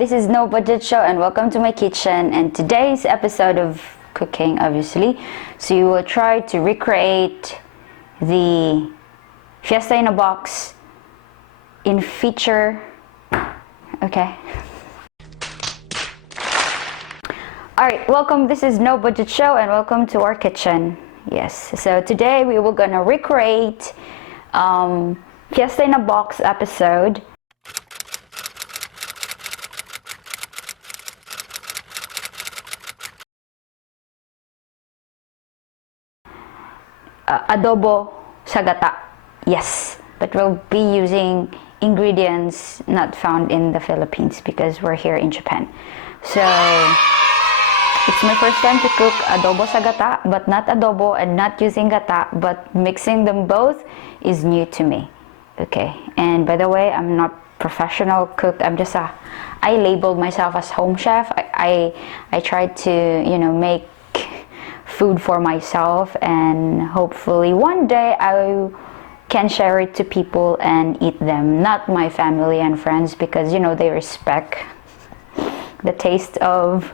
this is No Budget Show and welcome to my kitchen, and today's episode of cooking, obviously. So you will try to recreate the Fiesta in a box in FEATR. Okay. Alright, welcome. This is No Budget Show and welcome to our kitchen. Yes, so today we were gonna recreate Fiesta in a box episode. Adobo sa gata. Yes, but we'll be using ingredients not found in the Philippines because we're here in Japan. So it's my first time to cook adobo sa gata, but not adobo and not using gata, but mixing them both is new to me. Okay, and by the way, I'm not professional cook. I labeled myself as home chef. I tried to, make food for myself, and hopefully one day I can share it to people and eat them, not my family and friends, because they respect the taste of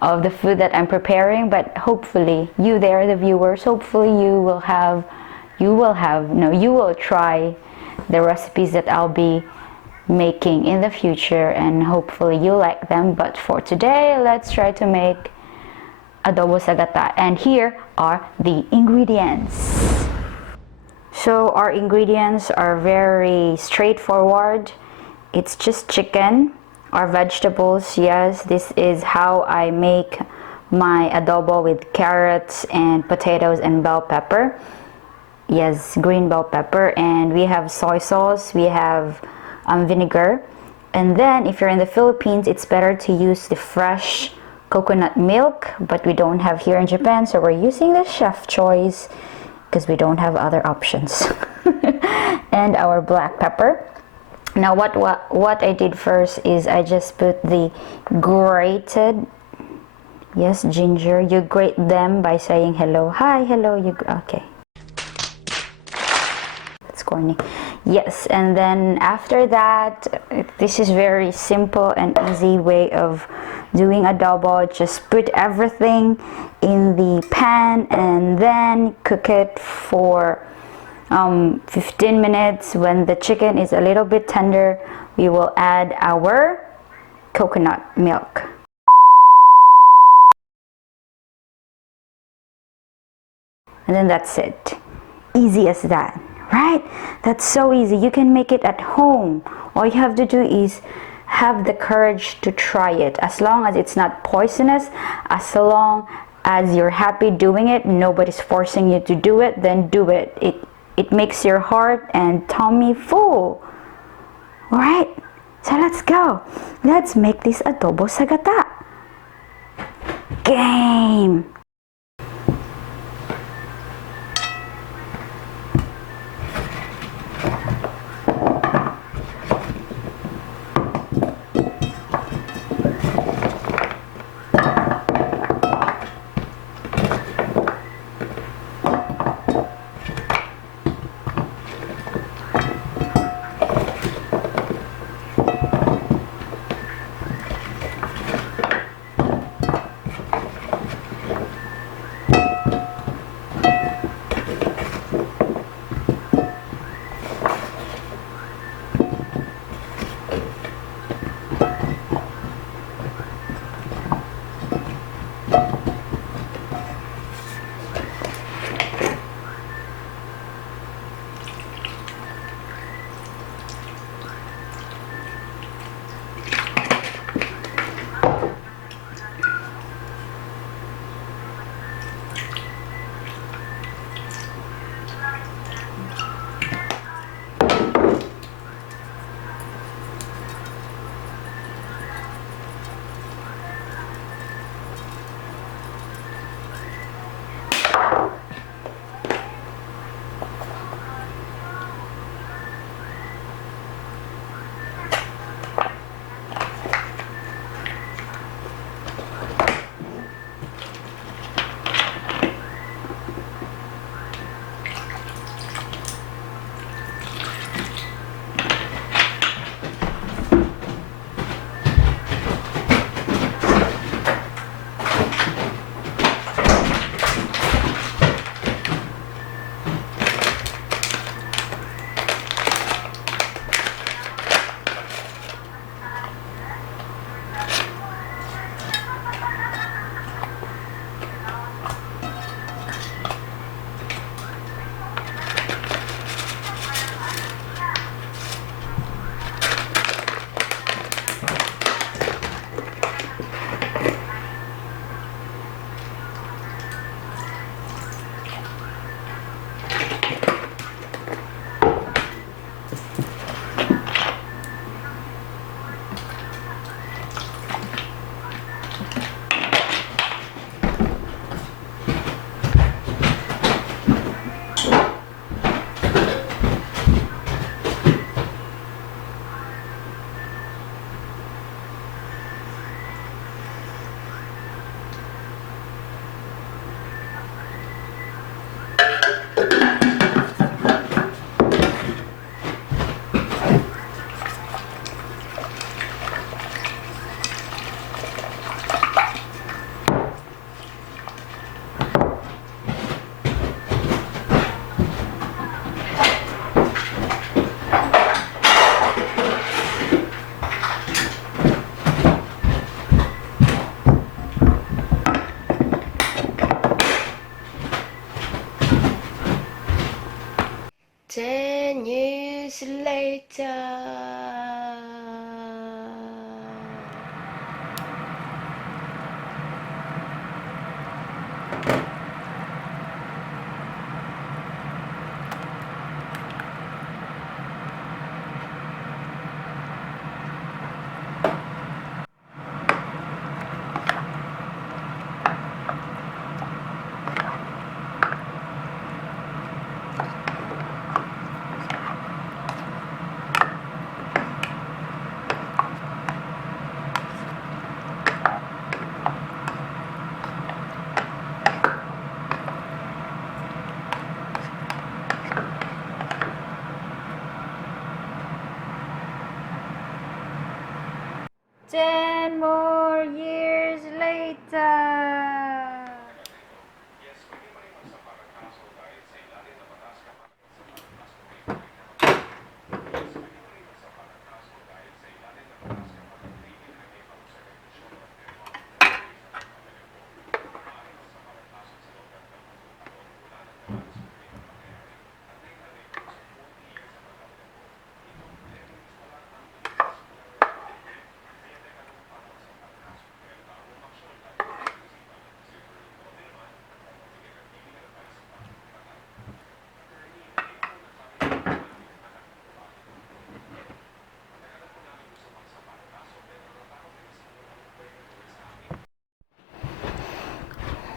the food that I'm preparing. But hopefully you there, the viewers, hopefully you will try the recipes that I'll be making in the future, and hopefully you like them. But for today, let's try to make adobo sa gata, and here are the ingredients. So our ingredients are very straightforward. It's just chicken, our vegetables. Yes, this is how I make my adobo, with carrots and potatoes and bell pepper. Yes, green bell pepper. And we have soy sauce, we have vinegar, and then if you're in the Philippines, it's better to use the fresh coconut milk, but we don't have here in Japan, so we're using the chef choice because we don't have other options. And our black pepper. Now what I did first is I just put the grated, yes, ginger. You grate them by saying hello, hi, hello, okay, that's corny. Yes, and then after that, this is very simple and easy way of doing adobo. Just put everything in the pan and then cook it for 15 minutes. When the chicken is a little bit tender, we will add our coconut milk. And then that's it. Easy as that, right? That's so easy. You can make it at home. All you have to do is have the courage to try it. As long as it's not poisonous, as long as you're happy doing it, nobody's forcing you to do it, then do it. It makes your heart and tummy full. Alright, so let's go. Let's make this adobo sa gata. Game! 10 years later. Ten more years later.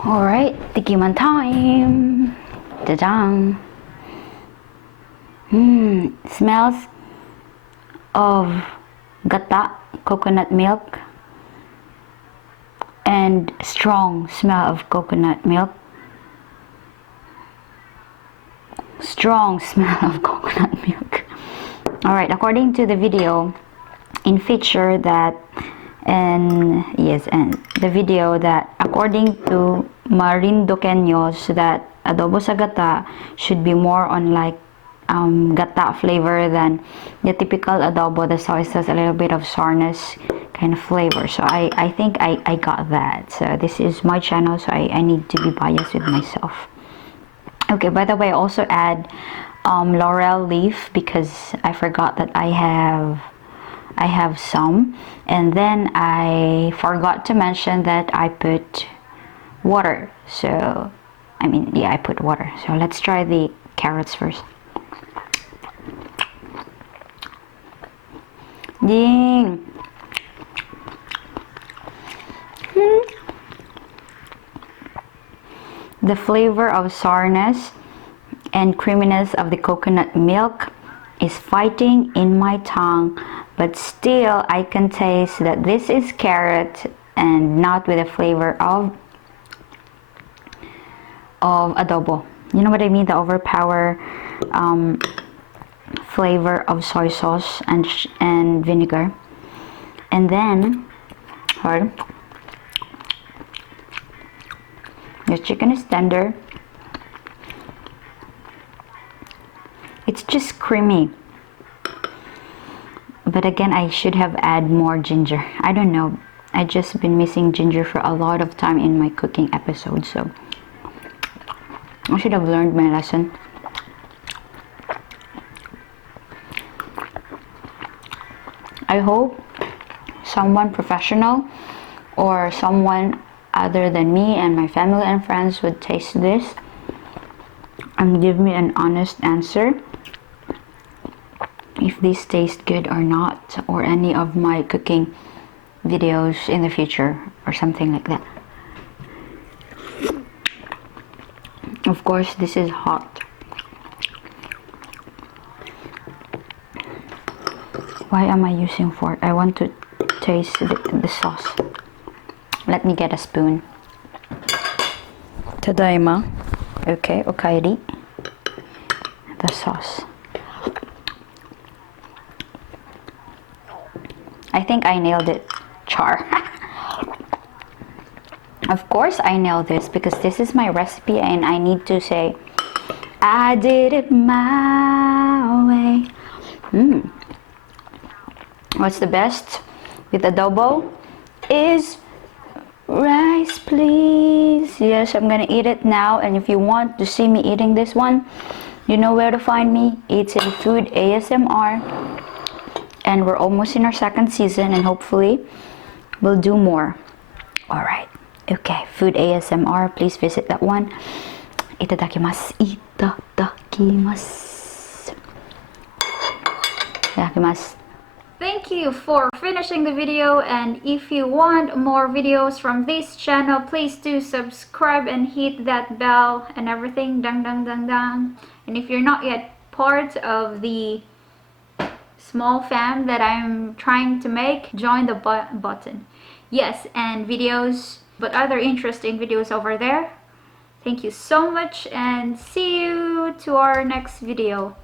Alright, tikiman time. Jajang. Smells of gata, coconut milk, and strong smell of coconut milk. Strong smell of coconut milk. Alright, according to the video in FEATR that and the video that according to Marindoqueños that adobo sa gata should be more on like gata flavor than the typical adobo. The soy sauce, a little bit of sourness kind of flavor. So I think I got that. So this is my channel, so I need to be biased with myself. Okay, by the way, I also add laurel leaf because I forgot that I have some, and then I forgot to mention that I put water. So I put water. So let's try the carrots first. Ding. The flavor of sourness and creaminess of the coconut milk is fighting in my tongue, but still I can taste that this is carrot and not with the flavor of adobo. You know what I mean? The overpower flavor of soy sauce and vinegar. And then the chicken is tender. It's just creamy. But again, I should have added more ginger. I don't know. I just been missing ginger for a lot of time in my cooking episodes, so I should have learned my lesson. I hope someone professional or someone other than me and my family and friends would taste this and give me an honest answer if this tastes good or not, or any of my cooking videos in the future or something like that. Of course, this is hot. Why am I using fork? I want to taste the sauce. Let me get a spoon. Tadaima. Okay, okaeri. The sauce. I think I nailed it, Char. Of course I nailed this because this is my recipe and I need to say, I did it my way. What's the best with adobo is rice, please. Yes, I'm gonna eat it now, and if you want to see me eating this one, You know where to find me. It's a food ASMR, and we're almost in our second season, and hopefully we'll do more. All right. Okay, food ASMR. Please visit that one. Itadakimasu. Itadakimasu. Itadakimasu. Thank you for finishing the video, and if you want more videos from this channel, please do subscribe and hit that bell and everything, dang dang dang dang. And if you're not yet part of the small fam that I'm trying to make, join the button. Yes, and videos, but other interesting videos over there. Thank you so much, and see you to our next video.